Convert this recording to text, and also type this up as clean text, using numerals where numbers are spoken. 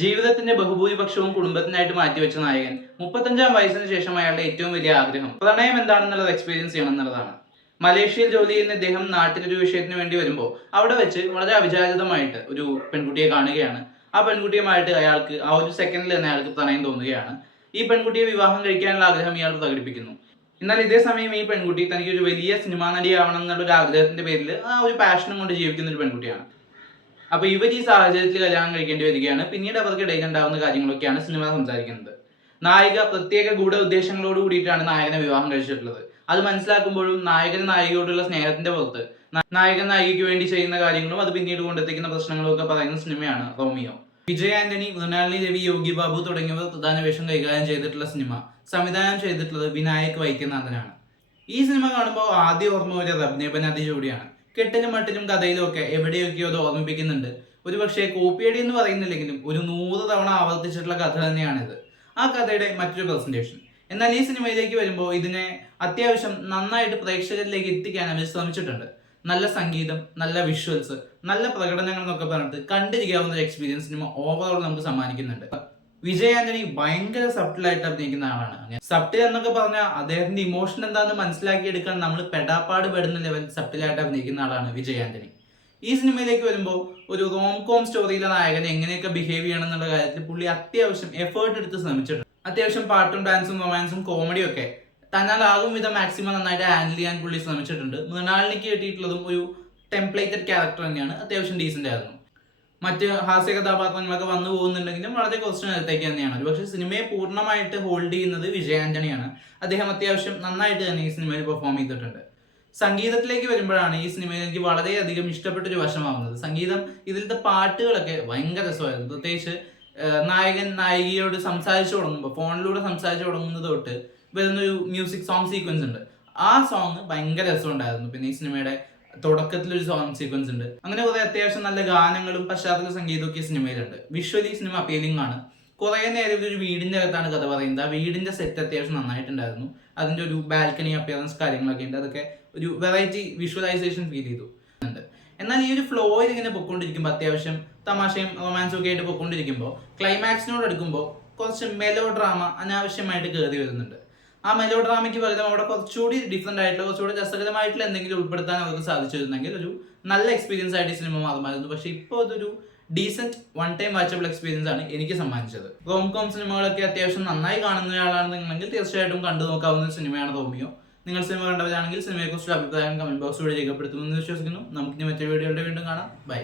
ജീവിതത്തിന്റെ ബഹുഭൂരിപക്ഷവും കുടുംബത്തിനായിട്ട് മാറ്റിവെച്ച നായകൻ 35-ാം വയസ്സിന് ശേഷം അയാളുടെ ഏറ്റവും വലിയ ആഗ്രഹം പ്രണയം എന്താണെന്നുള്ളത് എക്സ്പീരിയൻസ് ചെയ്യണം എന്നുള്ളതാണ്. മലേഷ്യയിൽ ജോലി ചെയ്യുന്ന ഇദ്ദേഹം നാട്ടിലൊരു വിഷയത്തിന് വേണ്ടി വരുമ്പോൾ അവിടെ വെച്ച് വളരെ അവിചാരിതമായിട്ട് ഒരു പെൺകുട്ടിയെ കാണുകയാണ്. ആ പെൺകുട്ടിയുമായിട്ട് അയാൾക്ക് ആ ഒരു സെക്കൻഡിൽ തന്നെ അയാൾക്ക് പ്രണയം തോന്നുകയാണ്. ഈ പെൺകുട്ടിയെ വിവാഹം കഴിക്കാനുള്ള ആഗ്രഹം ഇയാൾ പ്രകടിപ്പിക്കുന്നു. എന്നാൽ ഇതേ സമയം ഈ പെൺകുട്ടി തനിക്ക് ഒരു വലിയ സിനിമാ നടിയാവണം എന്നുള്ള ഒരു ആഗ്രഹത്തിന്റെ പേരിൽ ആ ഒരു പാഷനും കൊണ്ട് ജീവിക്കുന്ന ഒരു പെൺകുട്ടിയാണ്. അപ്പൊ ഇവർ ഈ സാഹചര്യത്തിൽ കല്യാണം കഴിക്കേണ്ടി വരികയാണ്. പിന്നീട് അവർക്കിടയിൽ ഉണ്ടാകുന്ന കാര്യങ്ങളൊക്കെയാണ് സിനിമ സംസാരിക്കുന്നത്. നായിക പ്രത്യേക ഗൂഢ ഉദ്ദേശങ്ങളോട് കൂടിയിട്ടാണ് നായകനെ വിവാഹം കഴിച്ചിട്ടുള്ളത്. അത് മനസ്സിലാക്കുമ്പോഴും നായകന് നായികയോടുള്ള സ്നേഹത്തിന്റെ പുറത്ത് നായകൻ നായികയ്ക്ക് വേണ്ടി ചെയ്യുന്ന കാര്യങ്ങളും അത് പിന്നീട് കൊണ്ടെത്തിക്കുന്ന പ്രശ്നങ്ങളും ഒക്കെ പറയുന്ന സിനിമയാണ് റോമിയോ. വിജയ് ആന്റണി, മൃണാലിനി രവി, യോഗി ബാബു തുടങ്ങിയവർ പ്രധാന വേഷം കൈകാര്യം ചെയ്തിട്ടുള്ള സിനിമ സംവിധാനം ചെയ്തിട്ടുള്ളത് വിനായക് വൈദ്യനാഥനാണ്. ഈ സിനിമ കാണുമ്പോൾ ആദ്യം ഓർമ്മ വരുന്നത് അഭിനയ ബനാതി ജോഡിയാണ്. കെട്ടിലും മട്ടിലും കഥയിലും ഒക്കെ എവിടെയൊക്കെയോ അത് ഓർമ്മിപ്പിക്കുന്നുണ്ട്. ഒരു പക്ഷേ കോപ്പിയടി എന്ന് പറയുന്നില്ലെങ്കിലും ഒരു 100 തവണ ആവർത്തിച്ചിട്ടുള്ള കഥ തന്നെയാണിത്. ആ കഥയുടെ മറ്റൊരു പ്രസന്റേഷൻ. എന്നാൽ ഈ സിനിമയിലേക്ക് വരുമ്പോൾ ഇതിനെ അത്യാവശ്യം നന്നായിട്ട് പ്രേക്ഷകരിലേക്ക് എത്തിക്കാൻ അവർ ശ്രമിച്ചിട്ടുണ്ട്. നല്ല സംഗീതം, നല്ല വിഷ്വൽസ്, നല്ല പ്രകടനങ്ങൾ എന്നൊക്കെ പറഞ്ഞിട്ട് കണ്ടിരിക്കാവുന്ന ഒരു എക്സ്പീരിയൻസ് സിനിമ ഓവറോൾ നമുക്ക് സമ്മാനിക്കുന്നുണ്ട്. വിജയ് ആന്റണി ഭയങ്കര സബ്റ്റിലായിട്ട് അഭിനയിക്കുന്ന ആളാണ്. സബ്റ്റിൽ എന്നൊക്കെ പറഞ്ഞാൽ അദ്ദേഹത്തിന്റെ ഇമോഷൻ എന്താണെന്ന് മനസ്സിലാക്കിയെടുക്കാൻ നമ്മൾ പെടാപ്പാട് പെടുന്ന ലെവൽ സബ്റ്റിലായിട്ട് അഭിനയിക്കുന്ന ആളാണ് വിജയ് ആന്റണി. ഈ സിനിമയിലേക്ക് വരുമ്പോൾ ഒരു റോംകോം സ്റ്റോറിയിലെ നായകൻ എങ്ങനെയൊക്കെ ബിഹേവ് ചെയ്യണം എന്നുള്ള കാര്യത്തിൽ പുള്ളി അത്യാവശ്യം എഫേർട്ട് എടുത്ത് ശ്രമിച്ചിട്ടുണ്ട്. അത്യാവശ്യം പാട്ടും ഡാൻസും റൊമാൻസും കോമഡിയും ഒക്കെ തന്നാലാകും വിധം മാക്സിമം നന്നായിട്ട് ഹാൻഡിൽ ചെയ്യാൻ പുള്ളി ശ്രമിച്ചിട്ടുണ്ട്. മൃണാളിനിക്ക് കിട്ടിയിട്ടുള്ളതും ഒരു ടെംപ്ലേറ്റഡ് ക്യാരക്ടർ തന്നെയാണ്. അത്യാവശ്യം ഡീസന്റ് ആയിരുന്നു. മറ്റ് ഹാസ്യ കഥാപാത്രങ്ങളൊക്കെ വന്നു പോകുന്നുണ്ടെങ്കിലും വളരെ കുറച്ച് നേരത്തേക്ക് തന്നെയാണ്. പക്ഷേ സിനിമയെ പൂർണ്ണമായിട്ട് ഹോൾഡ് ചെയ്യുന്നത് വിജയ് ആന്റണിയാണ്. അദ്ദേഹം അത്യാവശ്യം നന്നായിട്ട് തന്നെ ഈ സിനിമയിൽ പെർഫോം ചെയ്തിട്ടുണ്ട്. സംഗീതത്തിലേക്ക് വരുമ്പോഴാണ് ഈ സിനിമയിൽ എനിക്ക് വളരെയധികം ഇഷ്ടപ്പെട്ടൊരു വശമാവുന്നത്. സംഗീതം, ഇതിലത്തെ പാട്ടുകളൊക്കെ ഭയങ്കര രസമായിരുന്നു. പ്രത്യേകിച്ച് നായകൻ നായികയോട് സംസാരിച്ചു തുടങ്ങുമ്പോൾ, ഫോണിലൂടെ സംസാരിച്ചു തുടങ്ങുന്നത് തൊട്ട് വരുന്നൊരു മ്യൂസിക് സോങ് സീക്വൻസ് ഉണ്ട്. ആ സോങ് ഭയങ്കര രസമുണ്ടായിരുന്നു. പിന്നെ ഈ സിനിമയുടെ തുടക്കത്തിലൊരു സോങ് സീക്വൻസ് ഉണ്ട്. അങ്ങനെ കുറെ അത്യാവശ്യം നല്ല ഗാനങ്ങളും പശ്ചാത്തല സംഗീതവും ഒക്കെ സിനിമയിലുണ്ട്. വിഷ്വലി സിനിമ അപ്പീലിംഗ് ആണ്. കുറെ നേരം ഒരു വീടിന്റെ അകത്താണ് കഥ പറയുന്നത്. ആ വീടിന്റെ സെറ്റ് അത്യാവശ്യം നന്നായിട്ടുണ്ടായിരുന്നു. അതിന്റെ ഒരു ബാൽക്കണി അപ്പിയറൻസ് കാര്യങ്ങളൊക്കെ ഉണ്ട്. അതൊക്കെ ഒരു വെറൈറ്റി വിഷ്വലൈസേഷൻ ഫീൽ ചെയ്തു. എന്നാൽ ഈ ഒരു ഫ്ലോയിൽ ഇങ്ങനെ പൊയ്ക്കൊണ്ടിരിക്കുമ്പോൾ അത്യാവശ്യം തമാശയും റൊമാൻസും ഒക്കെ ആയിട്ട് പൊയ്ക്കൊണ്ടിരിക്കുമ്പോൾ ക്ലൈമാക്സിനോട് എടുക്കുമ്പോൾ കുറച്ച് മെലോ ഡ്രാമ അനാവശ്യമായിട്ട് കയറി വരുന്നുണ്ട്. ആ മെലോ ഡ്രാമയ്ക്ക് പകരം അവിടെ കുറച്ചുകൂടി ഡിഫറെന്റ് ആയിട്ടുള്ള, കുറച്ചുകൂടി രസകരമായിട്ടുള്ള എന്തെങ്കിലും ഉൾപ്പെടുത്താൻ അവർക്ക് സാധിച്ചിരുന്നെങ്കിൽ ഒരു നല്ല എക്സ്പീരിയൻസ് ആയിട്ട് ഈ സിനിമ മാറുമായിരുന്നു. പക്ഷെ ഇപ്പോൾ അതൊരു decent one time watchable experience ആണ് എനിക്ക് സമ്മാനിച്ചത്. റോംകോം സിനിമകളൊക്കെ അത്യാവശ്യം നന്നായി കാണുന്നയാളാണെന്നുണ്ടെങ്കിൽ തീർച്ചയായിട്ടും കണ്ടു നോക്കാവുന്ന സിനിമയാണ് റോമിയോ. നിങ്ങൾ സിനിമ കണ്ടവരാണെങ്കിൽ സിനിമയെക്കുറിച്ചുള്ള അഭിപ്രായം കമന്റ് ബോക്സിലൂടെ രേഖപ്പെടുത്തുമെന്ന് വിശ്വസിക്കുന്നു. നമുക്ക് ഇനി മറ്റൊരു വീഡിയോയുടെ വീണ്ടും കാണാം. ബൈ.